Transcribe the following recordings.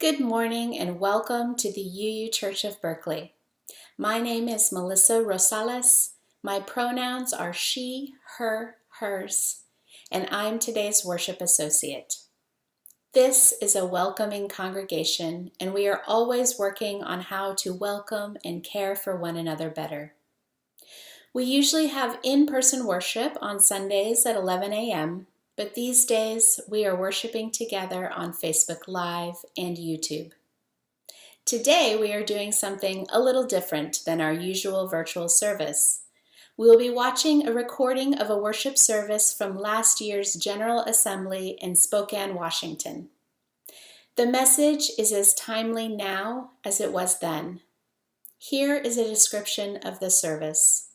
Good morning and welcome to the UU Church of Berkeley. My name is Melissa Rosales. My pronouns are she, her, hers, and I'm today's worship associate. This is a welcoming congregation, and we are always working on how to welcome and care for one another better. We usually have in-person worship on Sundays at 11 a.m., but these days we are worshiping together on Facebook Live and YouTube. Today we are doing something a little different than our usual virtual service. We will be watching a recording of a worship service from last year's General Assembly in Spokane, Washington. The message is as timely now as it was then. Here is a description of the service.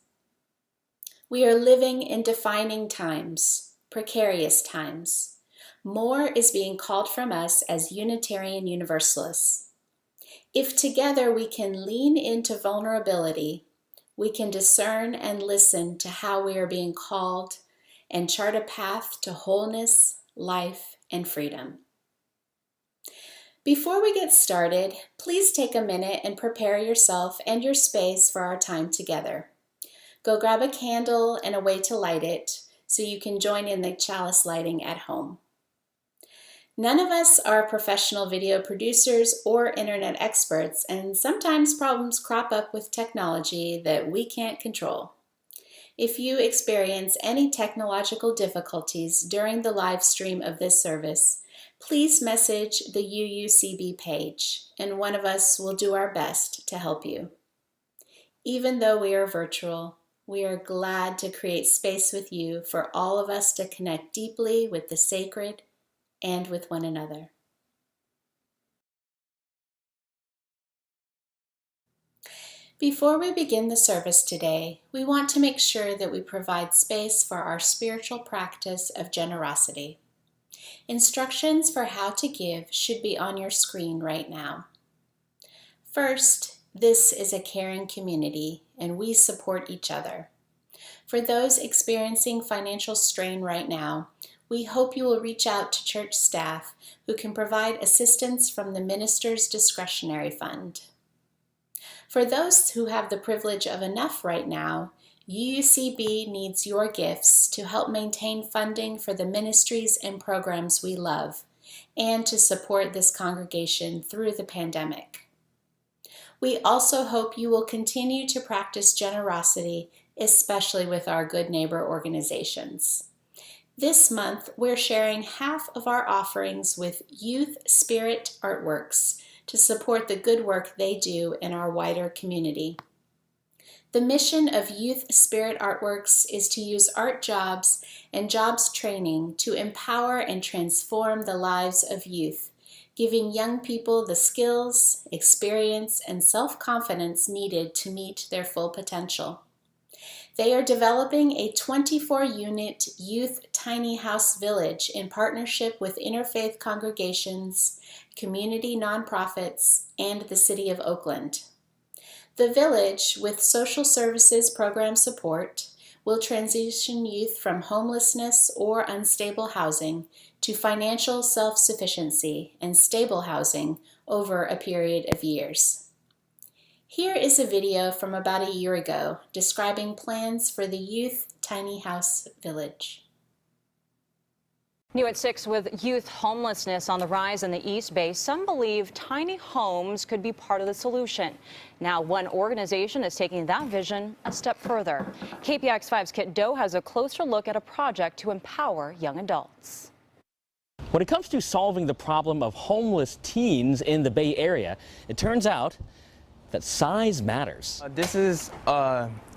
We are living in defining times. Precarious times. More is being called from us as Unitarian Universalists. If together we can lean into vulnerability, we can discern and listen to how we are being called and chart a path to wholeness, life, and freedom. Before we get started, please take a minute and prepare yourself and your space for our time together. Go grab a candle and a way to light it, so you can join in the chalice lighting at home. None of us are professional video producers or internet experts, and sometimes problems crop up with technology that we can't control. If you experience any technological difficulties during the live stream of this service, please message the UUCB page, and one of us will do our best to help you. Even though we are virtual, we are glad to create space with you for all of us to connect deeply with the sacred and with one another. Before we begin the service today, we want to make sure that we provide space for our spiritual practice of generosity. Instructions for how to give should be on your screen right now. First, this is a caring community, and we support each other. For those experiencing financial strain right now, we hope you will reach out to church staff who can provide assistance from the minister's discretionary fund. For those who have the privilege of enough right now, UUCB needs your gifts to help maintain funding for the ministries and programs we love, and to support this congregation through the pandemic. We also hope you will continue to practice generosity, especially with our Good Neighbor organizations. This month, we're sharing half of our offerings with Youth Spirit Artworks to support the good work they do in our wider community. The mission of Youth Spirit Artworks is to use art jobs and jobs training to empower and transform the lives of youth, giving young people the skills, experience, and self-confidence needed to meet their full potential. They are developing a 24-unit youth tiny house village in partnership with interfaith congregations, community nonprofits, and the City of Oakland. The village, with social services program support, will transition youth from homelessness or unstable housing to financial self-sufficiency and stable housing over a period of years. Here is a video from about a year ago describing plans for the Youth Tiny House Village. New at 6, with youth homelessness on the rise in the East Bay, some believe tiny homes could be part of the solution. Now one organization is taking that vision a step further. KPIX5's Kit Doe has a closer look at a project to empower young adults. When it comes to solving the problem of homeless teens in the Bay Area, it turns out that size matters. This is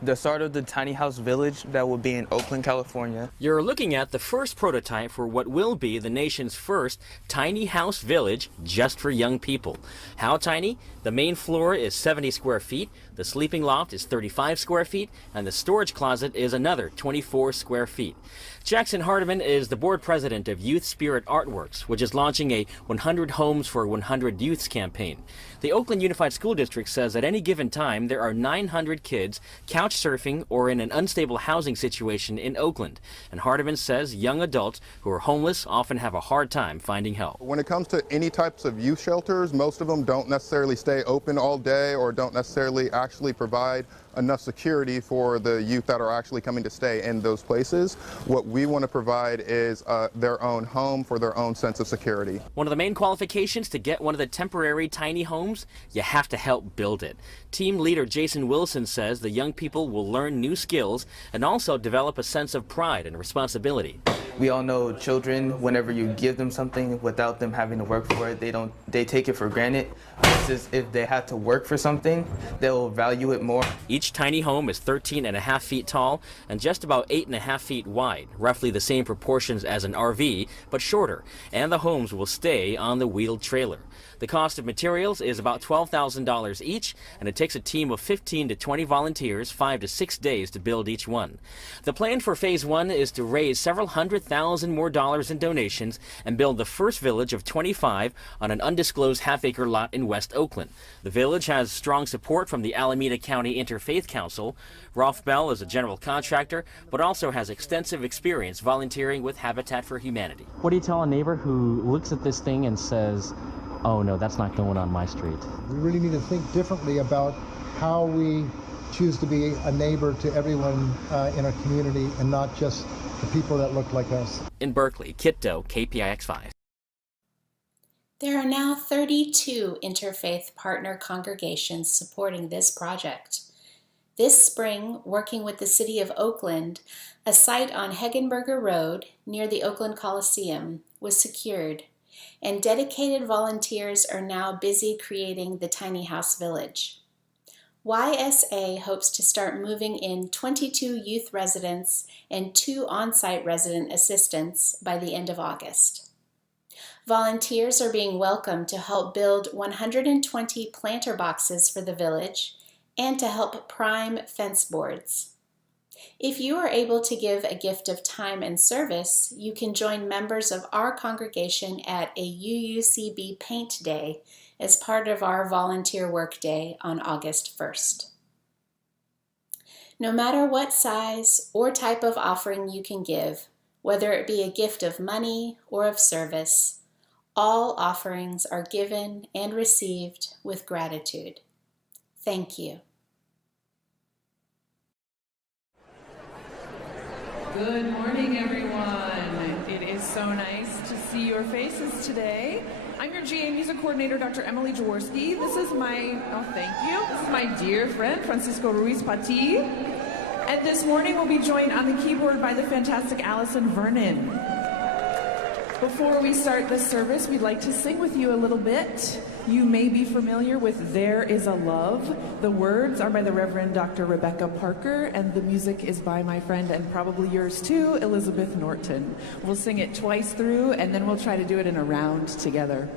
the start of the tiny house village that will be in Oakland, California. You're looking at the first prototype for what will be the nation's first tiny house village just for young people. How tiny? The main floor is 70 square feet, the sleeping loft is 35 square feet, and the storage closet is another 24 square feet. Jackson Hardiman is the board president of Youth Spirit Artworks, which is launching a 100 Homes for 100 Youths campaign. The Oakland Unified School District says at any given time there are 900 kids couch couch surfing or in an unstable housing situation in Oakland. And Hardiman says young adults who are homeless often have a hard time finding help. When it comes to any types of youth shelters, most of them don't necessarily stay open all day or don't necessarily actually provide enough security for the youth that are actually coming to stay in those places. What we want to provide is their own home for their own sense of security. One of the main qualifications to get one of the temporary tiny homes, you have to help build it. Team leader Jason Wilson says the young people will learn new skills and also develop a sense of pride and responsibility. We all know children, whenever you give them something without them having to work for it, they take it for granted. Versus if they have to work for something, they'll value it more. Each tiny home is 13.5 feet tall and just about 8.5 feet wide, roughly the same proportions as an RV, but shorter, and the homes will stay on the wheeled trailer. The cost of materials is about $12,000 each, and it takes a team of 15 to 20 volunteers 5 to 6 days to build each one. The plan for Phase 1 is to raise several $100,000 more in donations and build the first village of 25 on an undisclosed half-acre lot in West Oakland. The village has strong support from the Alameda County Interfaith Council. Rolf Bell is a general contractor, but also has extensive experience volunteering with Habitat for Humanity. What do you tell a neighbor who looks at this thing and says, oh no, that's not going on my street? We really need to think differently about how we choose to be a neighbor to everyone in our community and not just the people that look like us. In Berkeley, Kit Doe, KPIX5. There are now 32 interfaith partner congregations supporting this project. This spring, working with the City of Oakland, a site on Hegenberger Road near the Oakland Coliseum was secured, and dedicated volunteers are now busy creating the tiny house village. YSA hopes to start moving in 22 youth residents and 2 on-site resident assistants by the end of August. Volunteers are being welcomed to help build 120 planter boxes for the village and to help prime fence boards. If you are able to give a gift of time and service, you can join members of our congregation at a UUCB paint day as part of our volunteer work day on August 1st. No matter what size or type of offering you can give, whether it be a gift of money or of service, all offerings are given and received with gratitude. Thank you. Good morning, everyone. It is so nice to see your faces today. I'm your GA Music Coordinator, Dr. Emily Jaworski. This is my, thank you. This is my dear friend, Francisco Ruiz Pati. And this morning we'll be joined on the keyboard by the fantastic Allison Vernon. Before we start the service, we'd like to sing with you a little bit. You may be familiar with There Is a Love. The words are by the Reverend Dr. Rebecca Parker, and the music is by my friend, and probably yours too, Elizabeth Norton. We'll sing it twice through, and then we'll try to do it in a round together.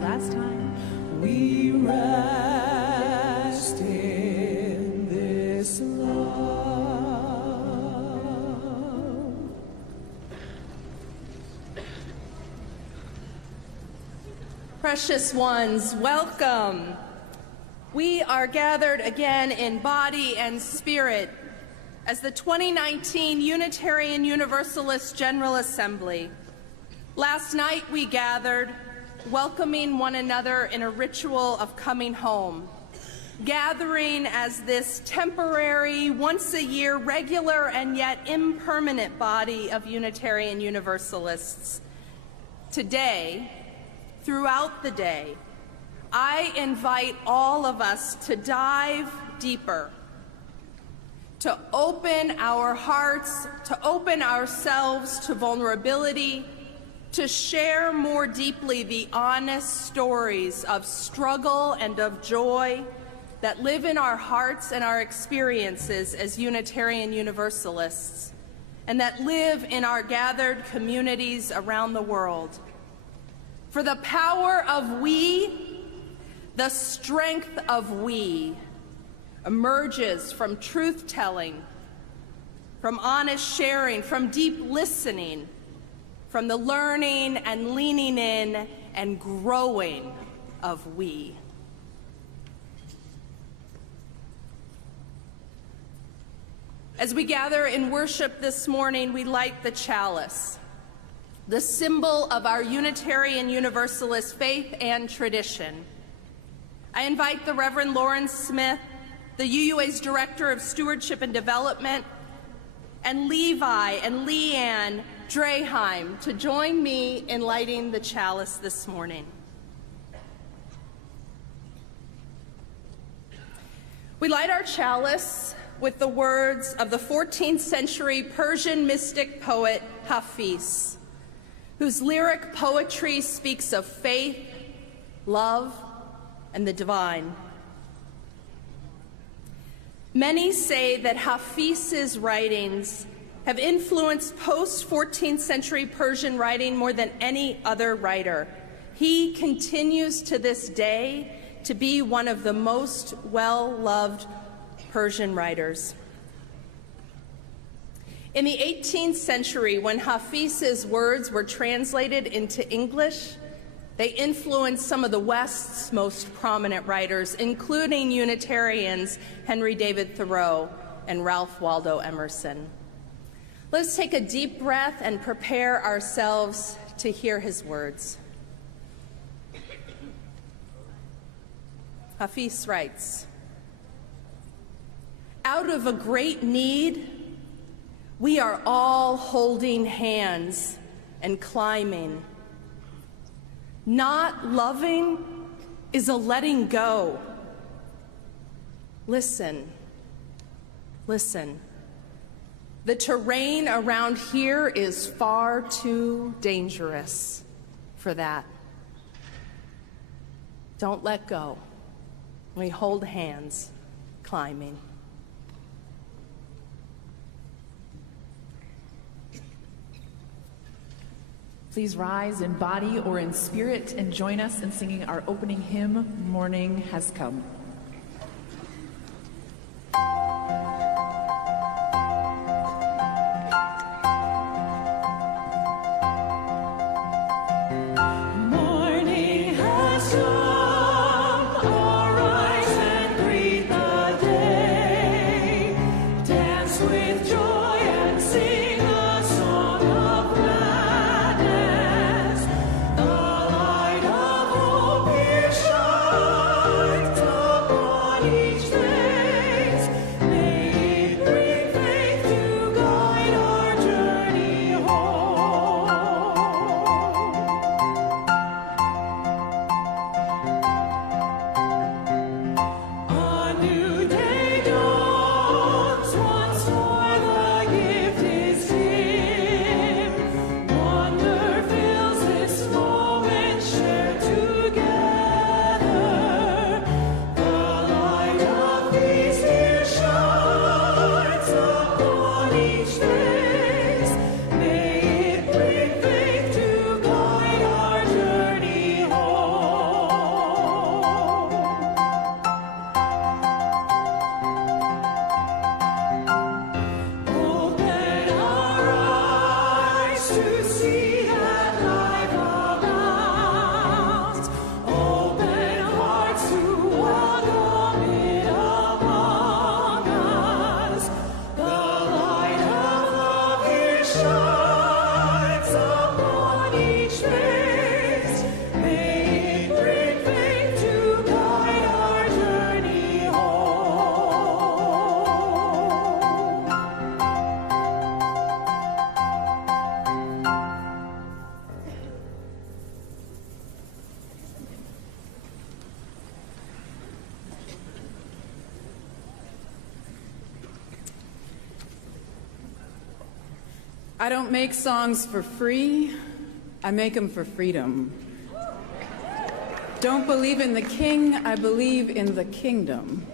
last time. We rest in this love. Precious ones, welcome. We are gathered again in body and spirit as the 2019 Unitarian Universalist General Assembly. Last night we gathered, welcoming one another in a ritual of coming home, gathering as this temporary, once-a-year, regular and yet impermanent body of Unitarian Universalists. Today, throughout the day, I invite all of us to dive deeper, to open our hearts, to open ourselves to vulnerability, to share more deeply the honest stories of struggle and of joy that live in our hearts and our experiences as Unitarian Universalists, and that live in our gathered communities around the world. For the power of we, the strength of we, emerges from truth-telling, from honest sharing, from deep listening, from the learning and leaning in and growing of we. As we gather in worship this morning, we light the chalice, the symbol of our Unitarian Universalist faith and tradition. I invite the Reverend Lauren Smith, the UUA's Director of Stewardship and Development, and Levi and Leanne Draheim to join me in lighting the chalice this morning. We light our chalice with the words of the 14th century Persian mystic poet Hafiz, whose lyric poetry speaks of faith, love, and the divine. Many say that Hafiz's writings have influenced post-14th century Persian writing more than any other writer. He continues to this day to be one of the most well-loved Persian writers. In the 18th century, when Hafiz's words were translated into English, they influenced some of the West's most prominent writers, including Unitarians Henry David Thoreau and Ralph Waldo Emerson. Let's take a deep breath and prepare ourselves to hear his words. Hafiz writes, "Out of a great need, we are all holding hands and climbing. Not loving is a letting go. Listen, listen. The terrain around here is far too dangerous for that. Don't let go. We hold hands, climbing." Please rise in body or in spirit and join us in singing our opening hymn, Morning Has Come. Morning has come, arise and greet the day. Dance with joy and sing a song of gladness. The light of hope here shines upon each face. May it bring faith to guide our journey home. A new day dawns once more, the I don't make songs for free, I make them for freedom. Don't believe in the king, I believe in the kingdom.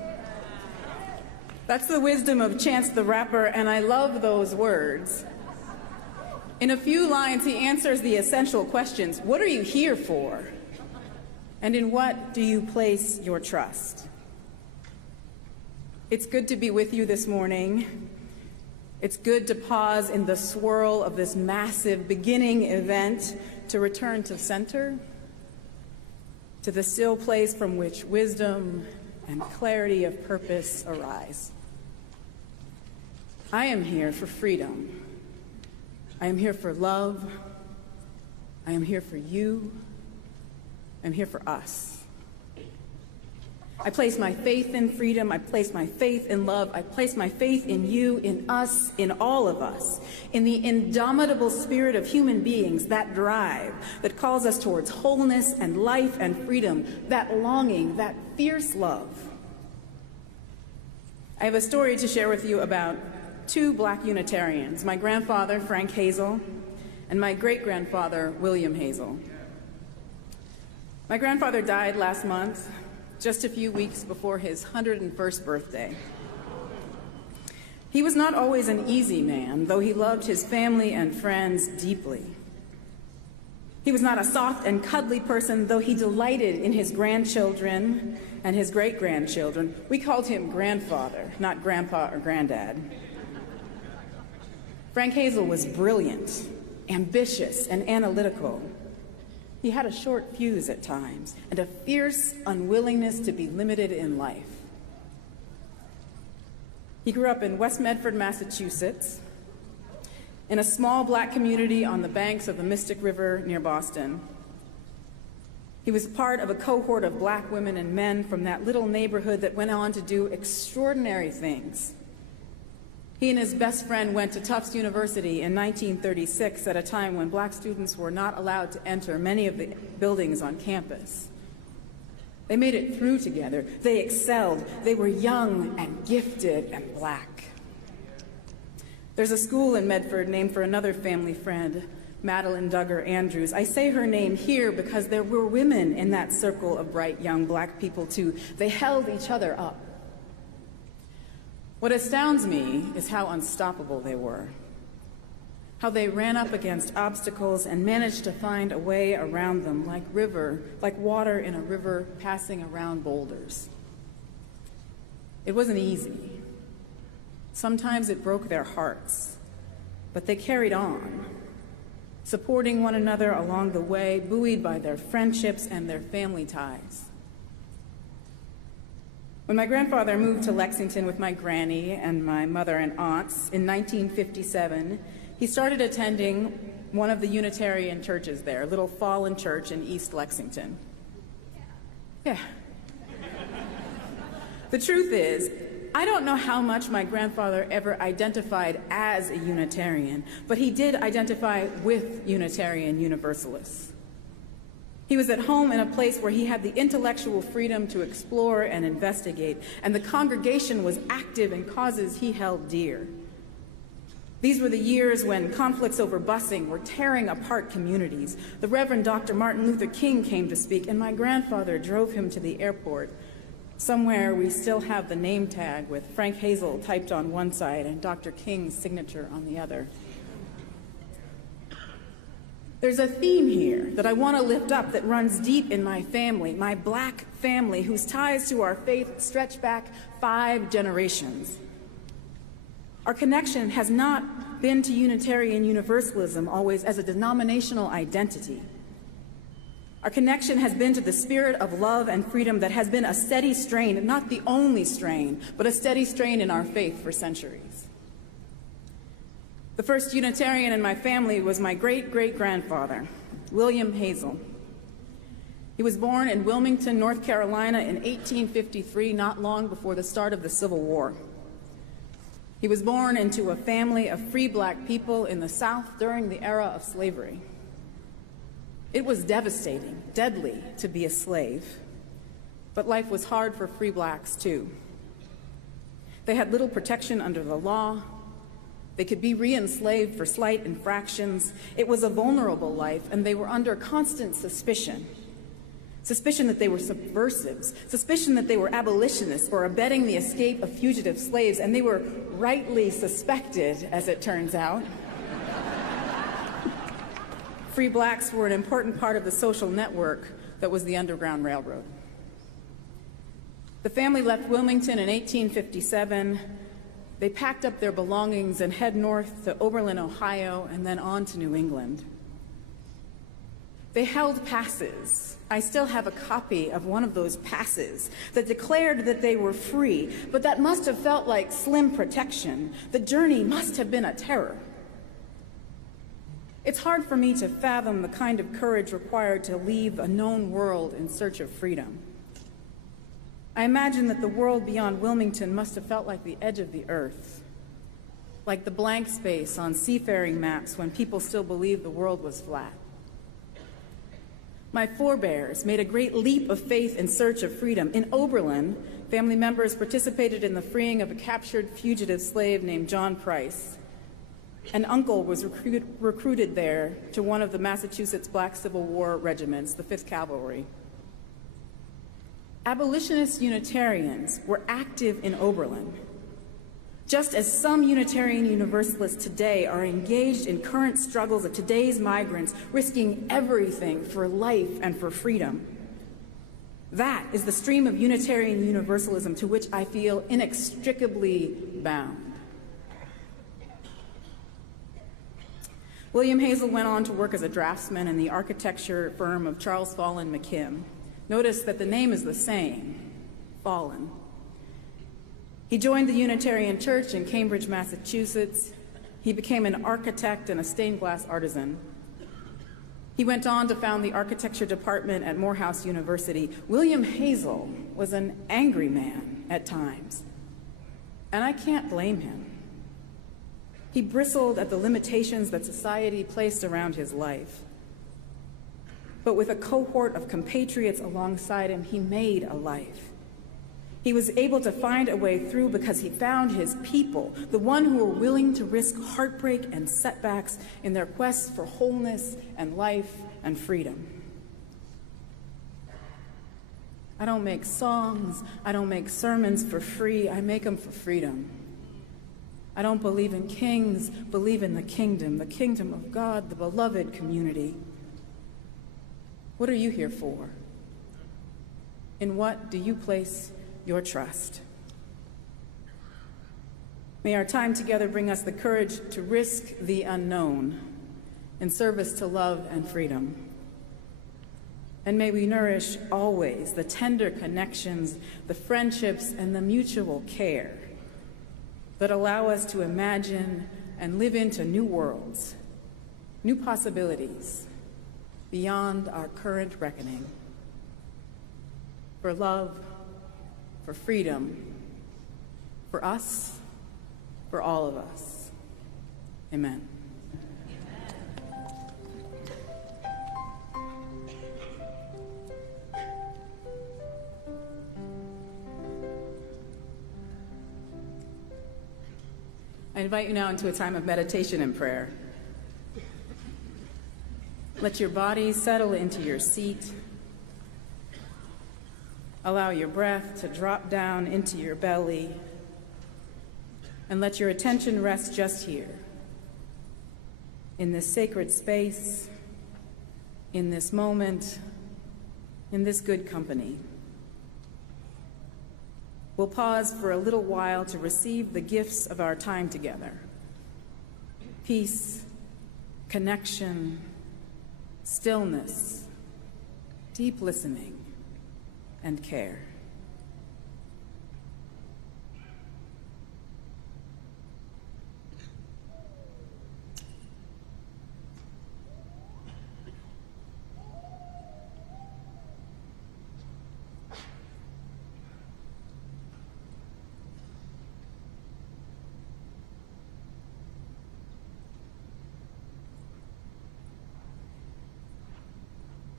That's the wisdom of Chance the Rapper, and I love those words. In a few lines, he answers the essential questions. What are you here for? And in what do you place your trust? It's good to be with you this morning. It's good to pause in the swirl of this massive beginning event to return to center, to the still place from which wisdom and clarity of purpose arise. I am here for freedom. I am here for love. I am here for you. I'm here for us. I place my faith in freedom. I place my faith in love. I place my faith in you, in us, in all of us, in the indomitable spirit of human beings, that drive that calls us towards wholeness and life and freedom, that longing, that fierce love. I have a story to share with you about two Black Unitarians, my grandfather, Frank Hazel, and my great-grandfather, William Hazel. My grandfather died last month, just a few weeks before his 101st birthday. He was not always an easy man, though he loved his family and friends deeply. He was not a soft and cuddly person, though he delighted in his grandchildren and his great-grandchildren. We called him grandfather, not grandpa or granddad. Frank Hazel was brilliant, ambitious, and analytical. He had a short fuse at times and a fierce unwillingness to be limited in life. He grew up in West Medford, Massachusetts, in a small Black community on the banks of the Mystic River near Boston. He was part of a cohort of Black women and men from that little neighborhood that went on to do extraordinary things. He and his best friend went to Tufts University in 1936 at a time when Black students were not allowed to enter many of the buildings on campus. They made it through together. They excelled. They were young and gifted and Black. There's a school in Medford named for another family friend, Madeline Duggar Andrews. I say her name here because there were women in that circle of bright young Black people too. They held each other up. What astounds me is how unstoppable they were, how they ran up against obstacles and managed to find a way around them like water in a river passing around boulders. It wasn't easy. Sometimes it broke their hearts, but they carried on, supporting one another along the way, buoyed by their friendships and their family ties. When my grandfather moved to Lexington with my granny and my mother and aunts in 1957, he started attending one of the Unitarian churches there, a little fallen church in East Lexington. Yeah. The truth is, I don't know how much my grandfather ever identified as a Unitarian, but he did identify with Unitarian Universalists. He was at home in a place where he had the intellectual freedom to explore and investigate, and the congregation was active in causes he held dear. These were the years when conflicts over busing were tearing apart communities. The Reverend Dr. Martin Luther King came to speak, and my grandfather drove him to the airport. Somewhere we still have the name tag with Frank Hazel typed on one side and Dr. King's signature on the other. There's a theme here that I want to lift up that runs deep in my family, my Black family, whose ties to our faith stretch back 5 generations. Our connection has not been to Unitarian Universalism always as a denominational identity. Our connection has been to the spirit of love and freedom that has been a steady strain, not the only strain, but a steady strain in our faith for centuries. The first Unitarian in my family was my great-great-grandfather, William Hazel. He was born in Wilmington, North Carolina in 1853, not long before the start of the Civil War. He was born into a family of free Black people in the South during the era of slavery. It was devastating, deadly to be a slave, but life was hard for free Blacks too. They had little protection under the law. They could be re-enslaved for slight infractions. It was a vulnerable life, and they were under constant suspicion. Suspicion that they were subversives, suspicion that they were abolitionists or abetting the escape of fugitive slaves, and they were rightly suspected, as it turns out. Free blacks were an important part of the social network that was the Underground Railroad. The family left Wilmington in 1857. They packed up their belongings and head north to Oberlin, Ohio, and then on to New England. They held passes. I still have a copy of one of those passes that declared that they were free, but that must have felt like slim protection. The journey must have been a terror. It's hard for me to fathom the kind of courage required to leave a known world in search of freedom. I imagine that the world beyond Wilmington must have felt like the edge of the earth, like the blank space on seafaring maps when people still believed the world was flat. My forebears made a great leap of faith in search of freedom. In Oberlin, family members participated in the freeing of a captured fugitive slave named John Price. An uncle was recruited there to one of the Massachusetts Black Civil War regiments, the 5th Cavalry. Abolitionist Unitarians were active in Oberlin, just as some Unitarian Universalists today are engaged in current struggles of today's migrants, risking everything for life and for freedom. That is the stream of Unitarian Universalism to which I feel inextricably bound. William Hazel went on to work as a draftsman in the architecture firm of Charles Fallon McKim. Notice that the name is the same, Fallon. He joined the Unitarian Church in Cambridge, Massachusetts. He became an architect and a stained glass artisan. He went on to found the architecture department at Morehouse University. William Hazel was an angry man at times, and I can't blame him. He bristled at the limitations that society placed around his life. But with a cohort of compatriots alongside him, he made a life. He was able to find a way through because he found his people, the one who were willing to risk heartbreak and setbacks in their quest for wholeness and life and freedom. I don't make songs, I don't make sermons for free, I make them for freedom. I don't believe in kings, believe in the kingdom of God, the beloved community. What are you here for? In what do you place your trust? May our time together bring us the courage to risk the unknown in service to love and freedom. And may we nourish always the tender connections, the friendships, and the mutual care that allow us to imagine and live into new worlds, new possibilities beyond our current reckoning. For love, for freedom, for us, for all of us. Amen. I invite you now into a time of meditation and prayer. Let your body settle into your seat. Allow your breath to drop down into your belly, and let your attention rest just here, in this sacred space, in this moment, in this good company. We'll pause for a little while to receive the gifts of our time together: peace, connection, stillness, deep listening, and care.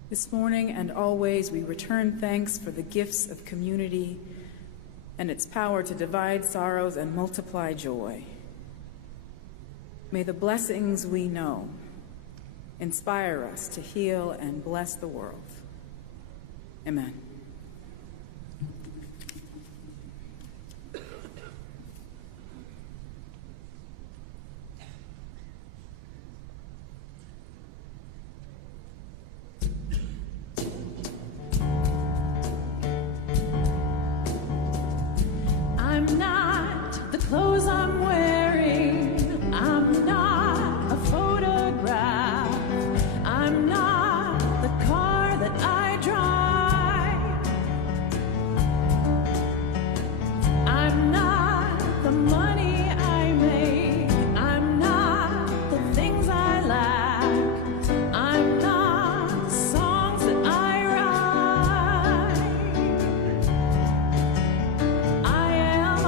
This morning and always, we return thanks for the gifts of community and its power to divide sorrows and multiply joy. May the blessings we know inspire us to heal and bless the world. Amen. I'm not the clothes I'm wearing. I'm not a photograph. I'm not the car that I drive. I'm not the money I make. I'm not the things I lack. I'm not the songs that I write. I am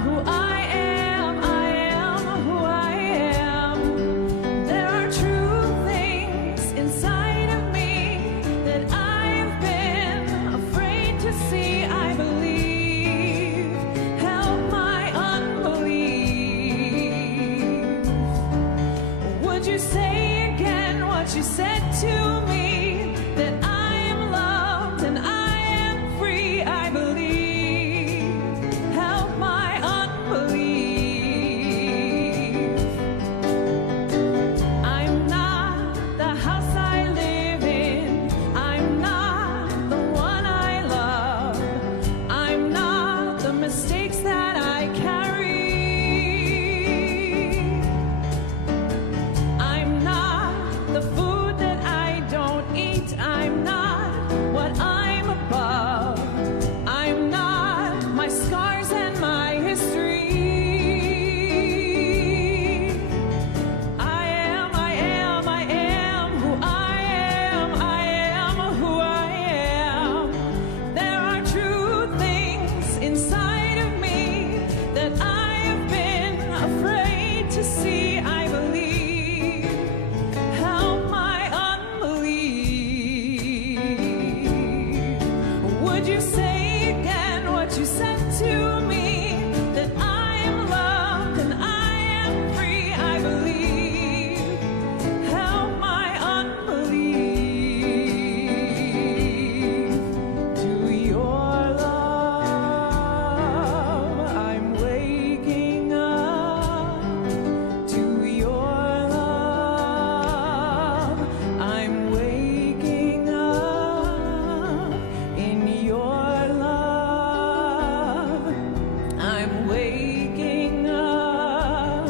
who I am. I am who I am. There are true things inside of me that I've been afraid to see. I believe. Help my unbelief. Would you say again what you said to me? That I am loved and I am free. I believe. Help my unbelief. I'm not the house I live in. I'm not the one I love. I'm not the mistakes that I carry. I'm not the food that I don't eat. I'm not what I'm above. I'm not my scars and my history. I am who I am. I am who I am. There are true things inside of me that I have been afraid to see. I believe. Help my unbelief. Would you say again what you said to me? That I am loved and I am free. I believe. Help my unbelief. To your love, I'm waking up. To your love, I'm waking up. In your love, I'm waking up.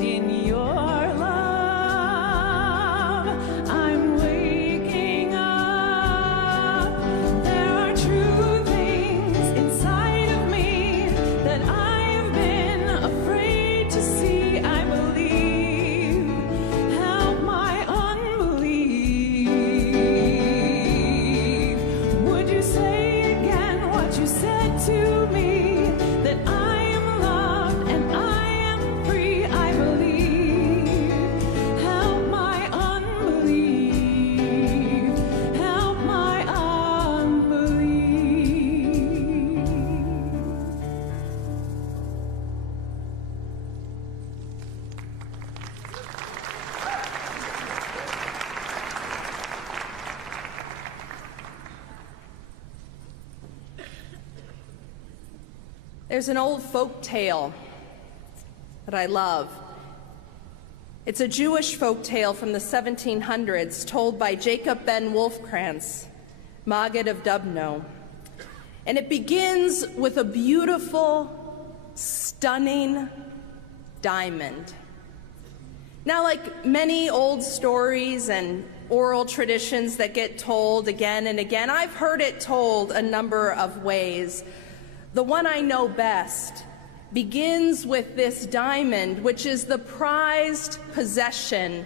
In your love, I'm waking up. There are true things inside of me that I've been afraid to see. I believe. Help my unbelief. Would you say again what you said to me? That I am loved and I am free. I believe. Help my unbelief. Help my unbelief. There's an old folk tale that I love. It's a Jewish folk tale from the 1700s told by Jacob ben Wolfkrantz, Maggid of Dubno. And it begins with a beautiful, stunning diamond. Now, like many old stories and oral traditions that get told again and again, I've heard it told a number of ways. The one I know best begins with this diamond, which is the prized possession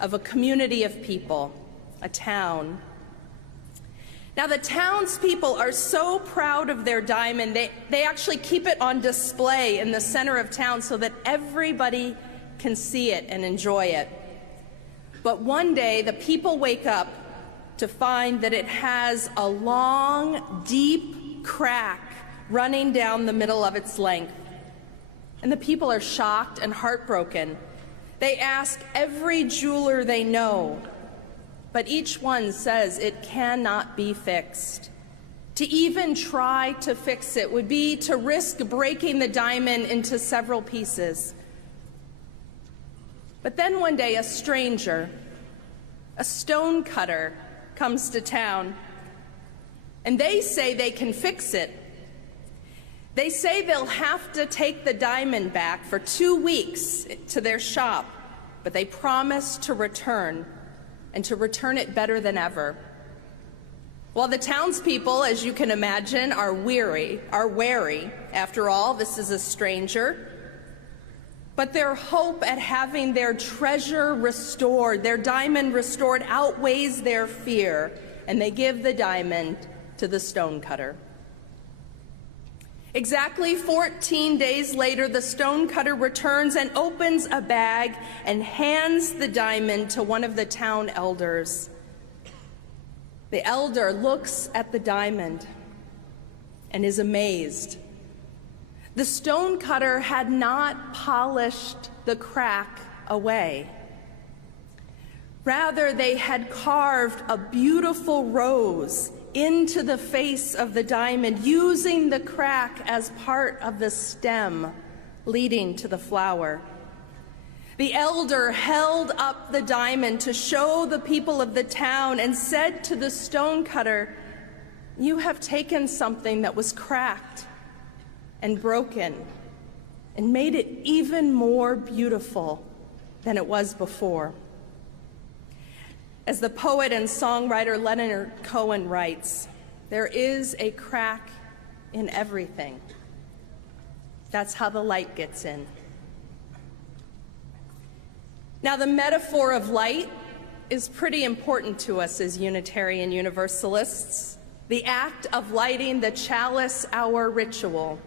of a community of people, a town. Now, the townspeople are so proud of their diamond, they actually keep it on display in the center of town so that everybody can see it and enjoy it. But one day, the people wake up to find that it has a long, deep crack running down the middle of its length. and the people are shocked and heartbroken. They ask every jeweler they know, but each one says it cannot be fixed. To even try to fix it would be to risk breaking the diamond into several pieces. But then one day, a stranger, a stonecutter, comes to town, and they say they can fix it. They say they'll have to take the diamond back for 2 weeks to their shop, but they promise to return, and to return it better than ever. While the townspeople, as you can imagine, are wary. After all, this is a stranger. But their hope at having their treasure restored, their diamond restored, outweighs their fear, and they give the diamond to the stonecutter. Exactly 14 days later, the stonecutter returns and opens a bag and hands the diamond to one of the town elders. The elder looks at the diamond and is amazed. The stonecutter had not polished the crack away. Rather, they had carved a beautiful rose into the face of the diamond, using the crack as part of the stem leading to the flower. The elder held up the diamond to show the people of the town and said to the stonecutter, "You have taken something that was cracked and broken and made it even more beautiful than it was before." As the poet and songwriter Leonard Cohen writes, "There is a crack in everything. That's how the light gets in." Now, the metaphor of light is pretty important to us as Unitarian Universalists. The act of lighting the chalice, our ritual.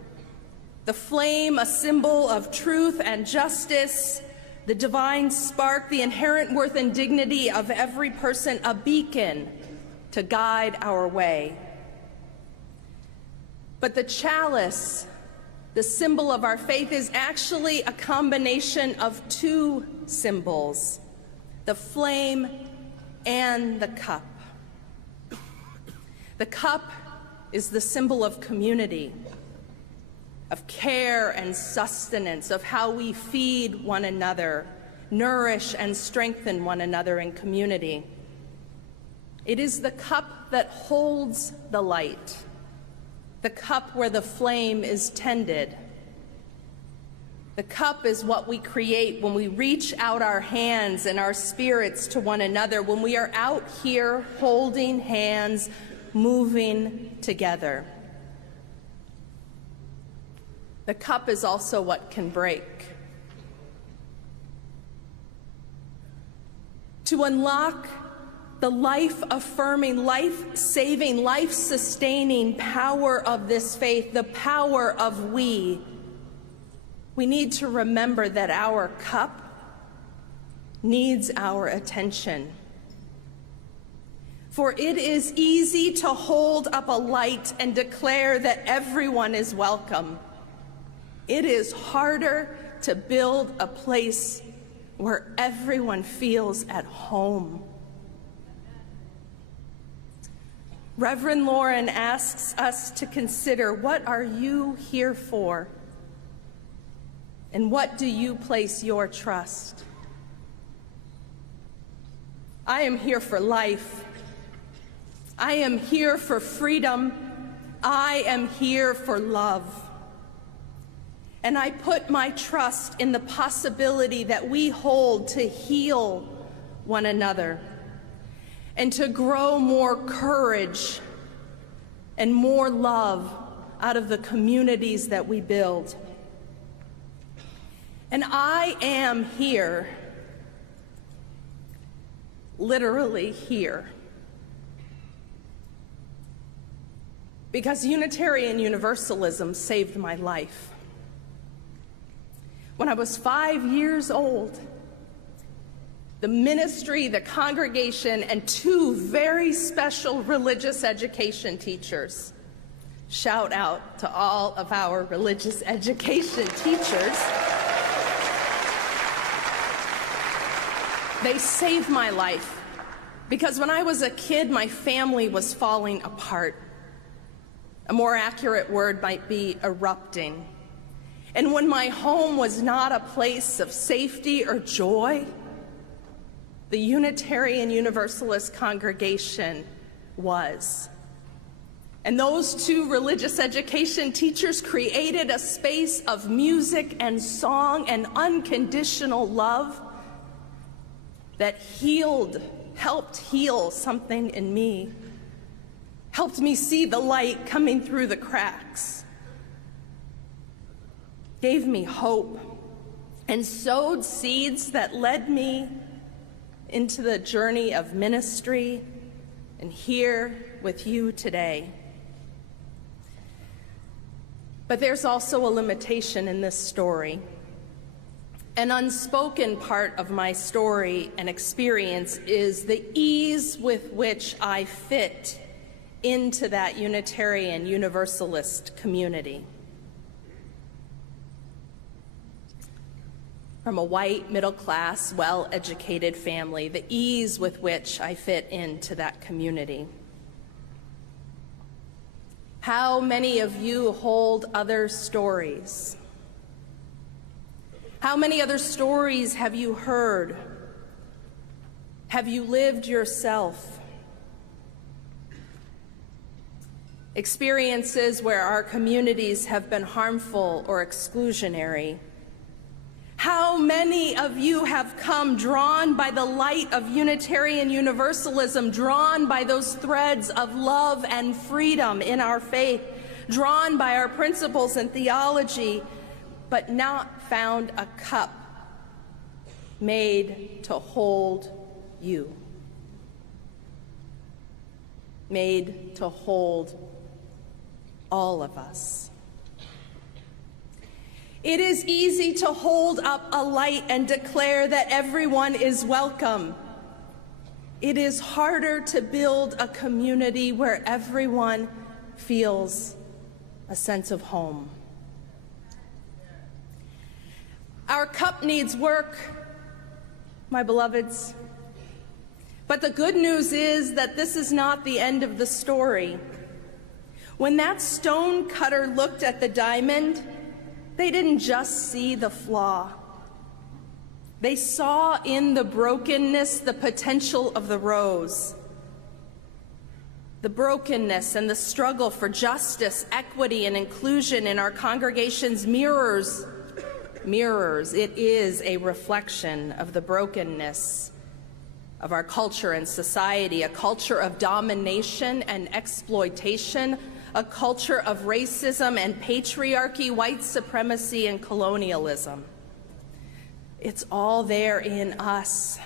The flame, a symbol of truth and justice. The divine spark, the inherent worth and dignity of every person, a beacon to guide our way. But the chalice, the symbol of our faith, is actually a combination of two symbols, the flame and the cup. The cup is the symbol of community, of care and sustenance, of how we feed one another, nourish and strengthen one another in community. It is the cup that holds the light, the cup where the flame is tended. The cup is what we create when we reach out our hands and our spirits to one another, when we are out here holding hands, moving together. The cup is also what can break. To unlock the life-affirming, life-saving, life-sustaining power of this faith, the power of we need to remember that our cup needs our attention. For it is easy to hold up a light and declare that everyone is welcome. It is harder to build a place where everyone feels at home. Reverend Lauren asks us to consider, what are you here for? And what do you place your trust? I am here for life. I am here for freedom. I am here for love. And I put my trust in the possibility that we hold to heal one another and to grow more courage and more love out of the communities that we build. And I am here, literally here, because Unitarian Universalism saved my life. When I was 5 years old, the ministry, the congregation, and two very special religious education teachers Shout out to all of our religious education teachers. They saved my life, because when I was a kid, my family was falling apart. A more accurate word might be erupting. And when my home was not a place of safety or joy, the Unitarian Universalist congregation was. And those two religious education teachers created a space of music and song and unconditional love that helped heal something in me, helped me see the light coming through the cracks, gave me hope, and sowed seeds that led me into the journey of ministry and here with you today. But there's also a limitation in this story. An unspoken part of my story and experience is the ease with which I fit into that Unitarian Universalist community. From a white, middle-class, well-educated family, the ease with which I fit into that community. How many of you hold other stories? How many other stories have you heard? Have you lived yourself? Experiences where our communities have been harmful or exclusionary. How many of you have come drawn by the light of Unitarian Universalism, drawn by those threads of love and freedom in our faith, drawn by our principles and theology, but not found a cup made to hold you, made to hold all of us? It is easy to hold up a light and declare that everyone is welcome. It is harder to build a community where everyone feels a sense of home. Our cup needs work, my beloveds. But the good news is that this is not the end of the story. When that stone cutter looked at the diamond, they didn't just see the flaw. They saw in the brokenness the potential of the rose. The brokenness and the struggle for justice, equity, and inclusion in our congregations mirrors. It is a reflection of the brokenness of our culture and society, a culture of domination and exploitation, a culture of racism and patriarchy, white supremacy and colonialism. It's all there in us.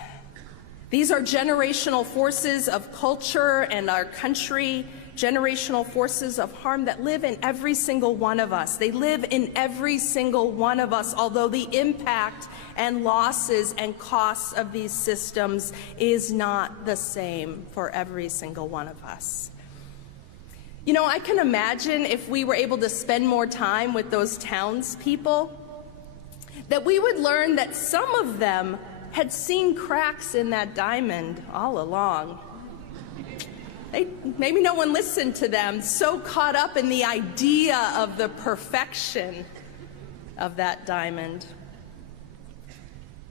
These are generational forces of culture and our country, generational forces of harm that live in every single one of us. They live in every single one of us, although the impact and losses and costs of these systems is not the same for every single one of us. You know, I can imagine if we were able to spend more time with those townspeople, that we would learn that some of them had seen cracks in that diamond all along. Maybe no one listened to them, so caught up in the idea of the perfection of that diamond.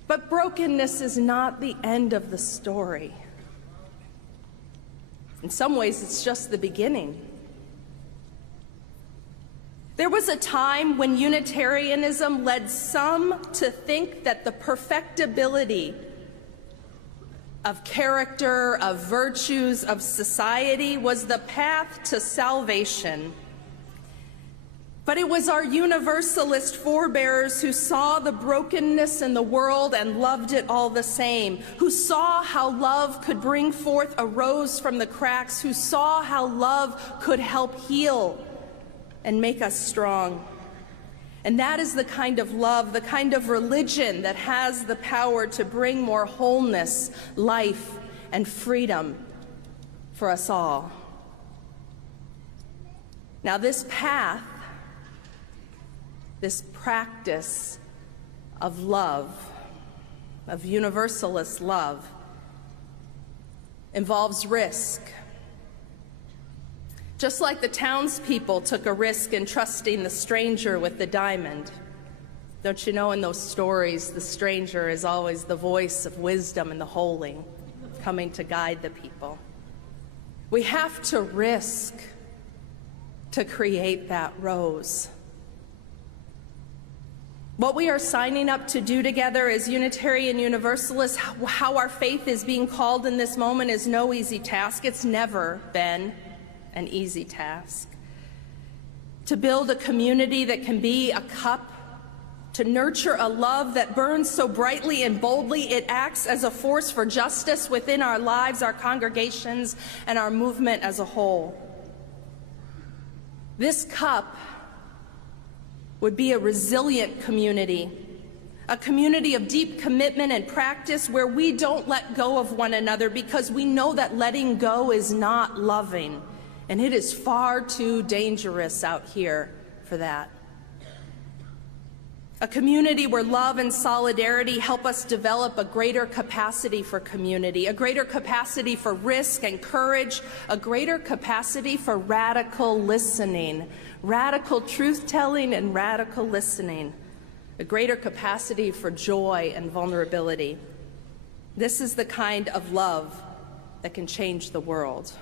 But brokenness is not the end of the story. In some ways, it's just the beginning. There was a time when Unitarianism led some to think that the perfectibility of character, of virtues, of society was the path to salvation. But it was our Universalist forebears who saw the brokenness in the world and loved it all the same, who saw how love could bring forth a rose from the cracks, who saw how love could help heal and make us strong. And that is the kind of love, the kind of religion that has the power to bring more wholeness, life, and freedom for us all. Now, this path, this practice of love, of universalist love, involves risk. Just like the townspeople took a risk in trusting the stranger with the diamond. Don't you know, in those stories, the stranger is always the voice of wisdom and the holy, coming to guide the people. We have to risk to create that rose. What we are signing up to do together as Unitarian Universalists, how our faith is being called in this moment, is no easy task. It's never been an easy task. To build a community that can be a cup, to nurture a love that burns so brightly and boldly it acts as a force for justice within our lives, our congregations, and our movement as a whole. This cup would be a resilient community, a community of deep commitment and practice where we don't let go of one another because we know that letting go is not loving, and it is far too dangerous out here for that. A community where love and solidarity help us develop a greater capacity for community, a greater capacity for risk and courage, a greater capacity for radical listening, radical truth-telling and radical listening, a greater capacity for joy and vulnerability. This is the kind of love that can change the world,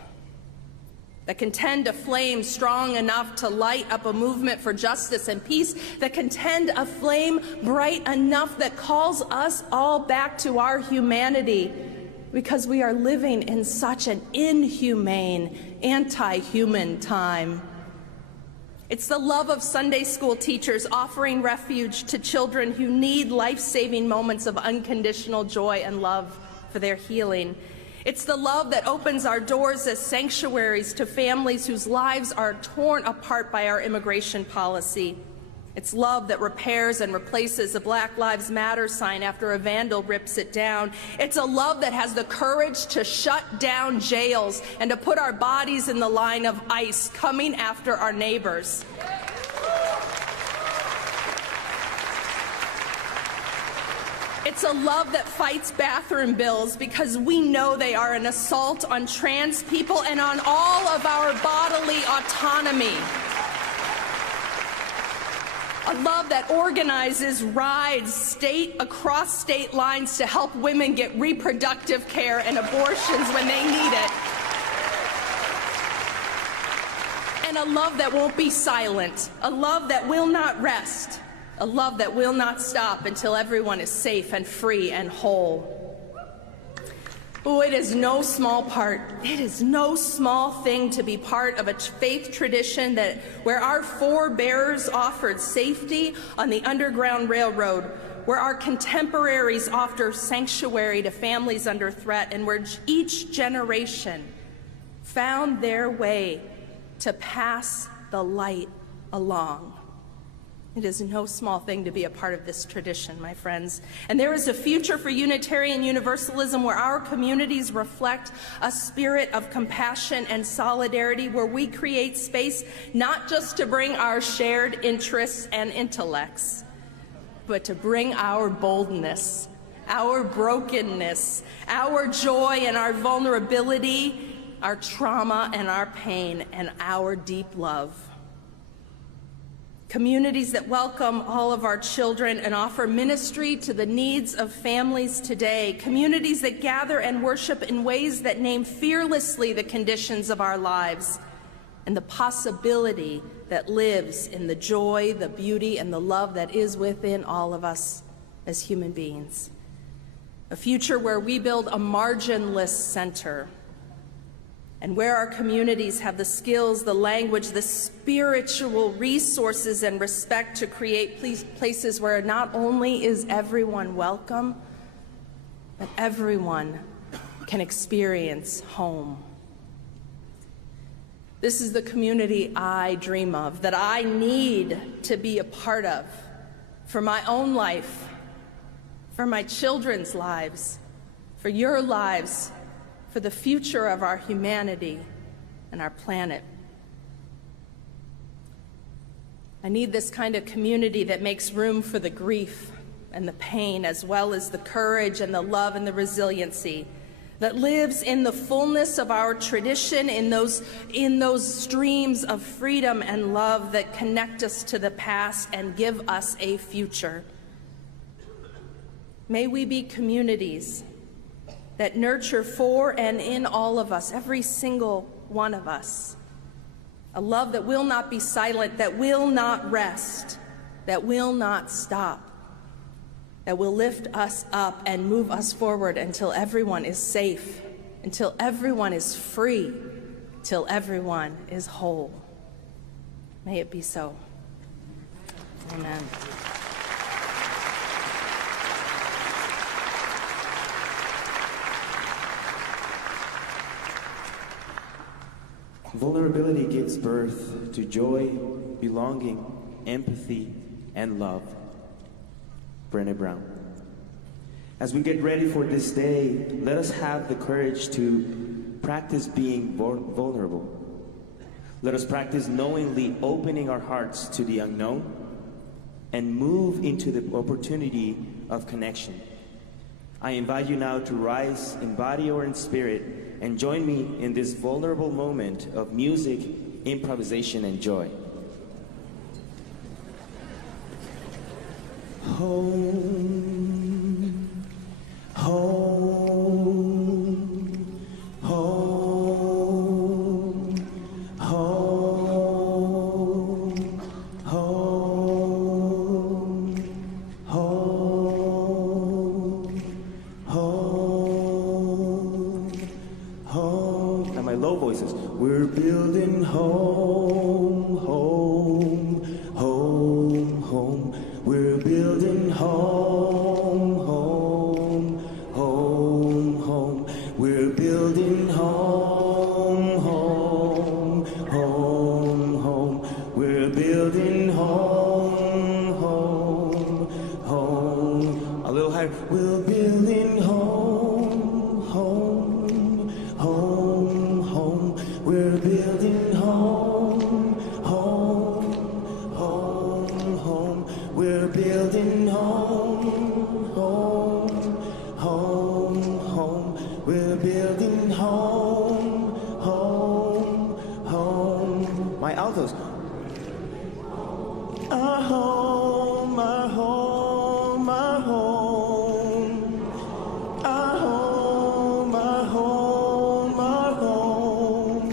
that can tend a flame strong enough to light up a movement for justice and peace, that can tend a flame bright enough that calls us all back to our humanity, because we are living in such an inhumane, anti-human time. It's the love of Sunday school teachers offering refuge to children who need life-saving moments of unconditional joy and love for their healing. It's the love that opens our doors as sanctuaries to families whose lives are torn apart by our immigration policy. It's love that repairs and replaces a Black Lives Matter sign after a vandal rips it down. It's a love that has the courage to shut down jails and to put our bodies in the line of ICE coming after our neighbors. It's a love that fights bathroom bills because we know they are an assault on trans people and on all of our bodily autonomy. A love that organizes rides across state lines to help women get reproductive care and abortions when they need it. And a love that won't be silent, a love that will not rest, a love that will not stop until everyone is safe and free and whole. Oh, it is no small thing to be part of a faith tradition where our forebears offered safety on the Underground Railroad, where our contemporaries offer sanctuary to families under threat, and where each generation found their way to pass the light along. It is no small thing to be a part of this tradition, my friends. And there is a future for Unitarian Universalism where our communities reflect a spirit of compassion and solidarity, where we create space not just to bring our shared interests and intellects, but to bring our boldness, our brokenness, our joy and our vulnerability, our trauma and our pain, and our deep love. Communities that welcome all of our children and offer ministry to the needs of families today. Communities that gather and worship in ways that name fearlessly the conditions of our lives and the possibility that lives in the joy, the beauty, and the love that is within all of us as human beings. A future where we build a marginless center, and where our communities have the skills, the language, the spiritual resources and respect to create places where not only is everyone welcome, but everyone can experience home. This is the community I dream of, that I need to be a part of for my own life, for my children's lives, for your lives, for the future of our humanity and our planet. I need this kind of community that makes room for the grief and the pain, as well as the courage and the love and the resiliency, that lives in the fullness of our tradition, in those streams of freedom and love that connect us to the past and give us a future. May we be communities that nurture for and in all of us, every single one of us, a love that will not be silent, that will not rest, that will not stop, that will lift us up and move us forward until everyone is safe, until everyone is free, till everyone is whole. May it be so. Amen. Vulnerability gives birth to joy, belonging, empathy, and love. Brené Brown. As we get ready for this day, let us have the courage to practice being vulnerable. Let us practice knowingly opening our hearts to the unknown and move into the opportunity of connection. I invite you now to rise in body or in spirit and join me in this vulnerable moment of music, improvisation, and joy. Home, home, home, home, home, home, home, home. Now my low voices. We're building home, home, home, home. We're building home, home, home, home. We're building home, home, home, home. We're building home, home, home. A little higher. We're building home, home, home, home. We're building home, home, home, home. We're building home, home, home, home. We're building home, home, home. My altos. Our home, our home, our home. Our home, our home, our home.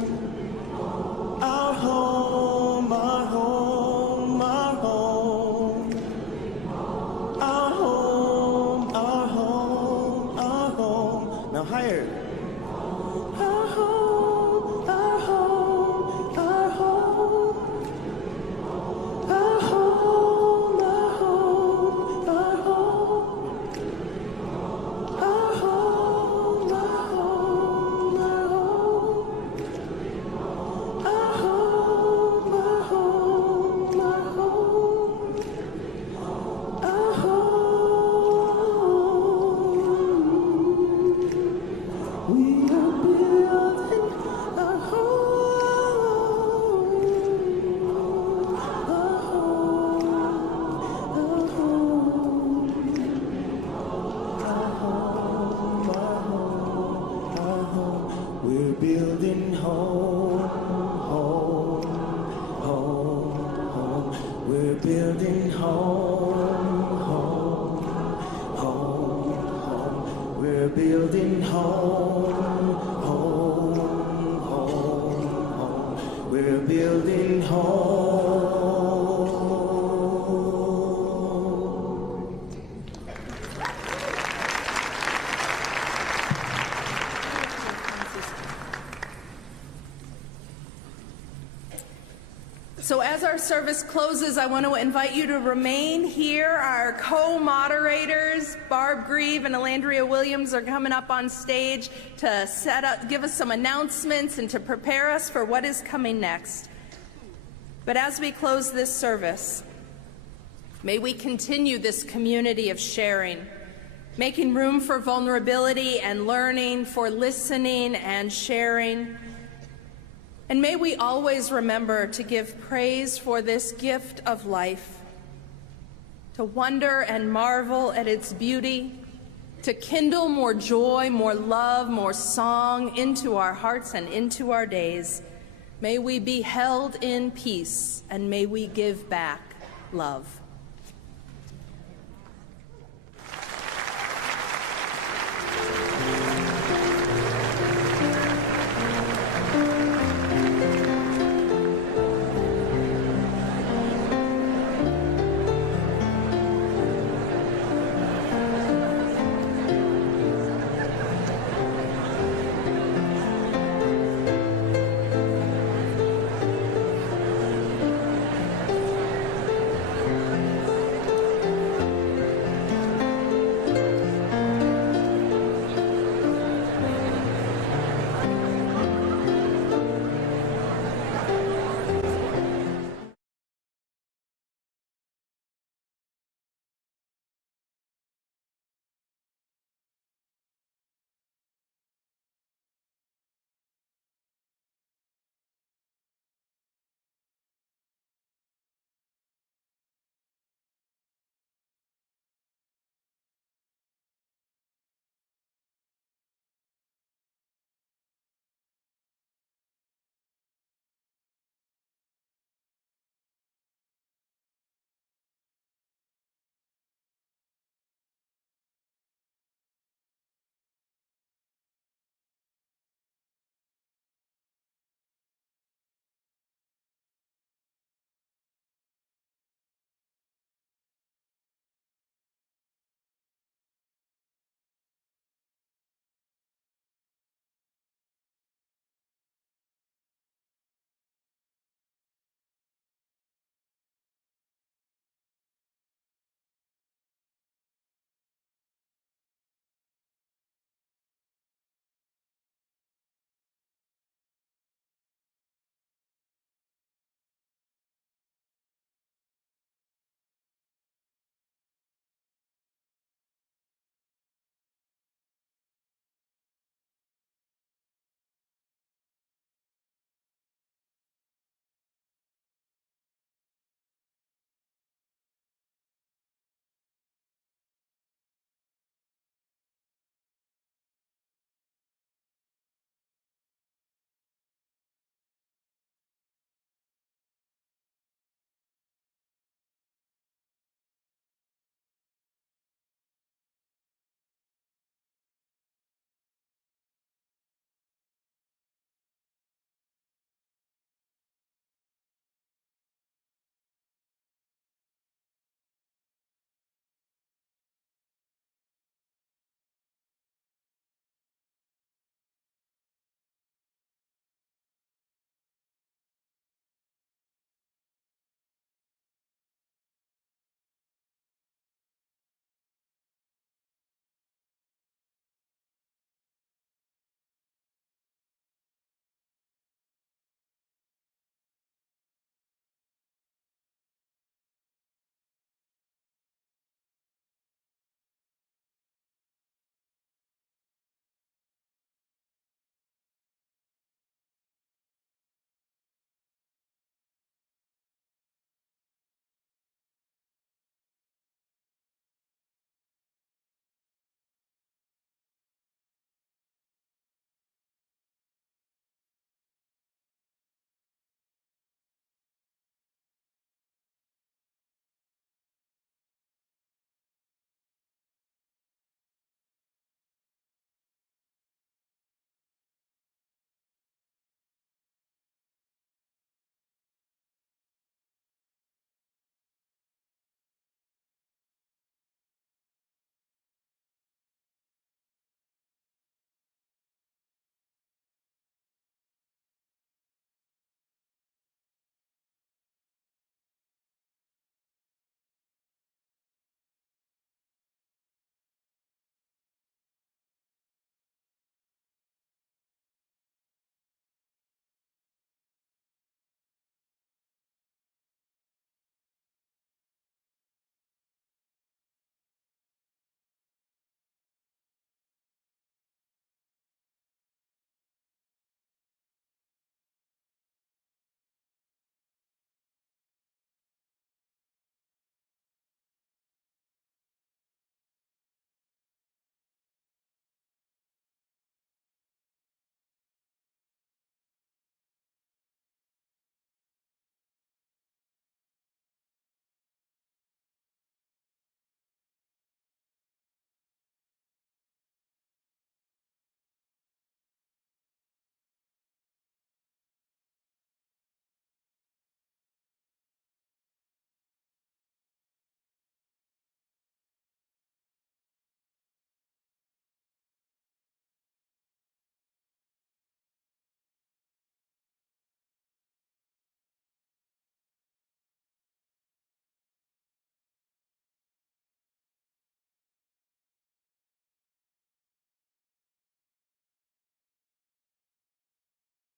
Our home, our home, our home. Our home, our home, our home. Now higher. Our home, our home, our home. Our home, our home, our home. Our home, our home, our home. Our home, our home, our home. Our home. We are building our home. Our home, our home. Our home, our home, our home. We're building home, home, home, home. We're building home, home, home, home. We're building home, home, home, home. We're building home. So as our service closes, I want to invite you to remain here. Our co-moderators, Barb Grieve and Alandria Williams, are coming up on stage to give us some announcements and to prepare us for what is coming next. But as we close this service, may we continue this community of sharing, making room for vulnerability and learning, for listening and sharing. And may we always remember to give praise for this gift of life, to wonder and marvel at its beauty, to kindle more joy, more love, more song into our hearts and into our days. May we be held in peace, and may we give back love.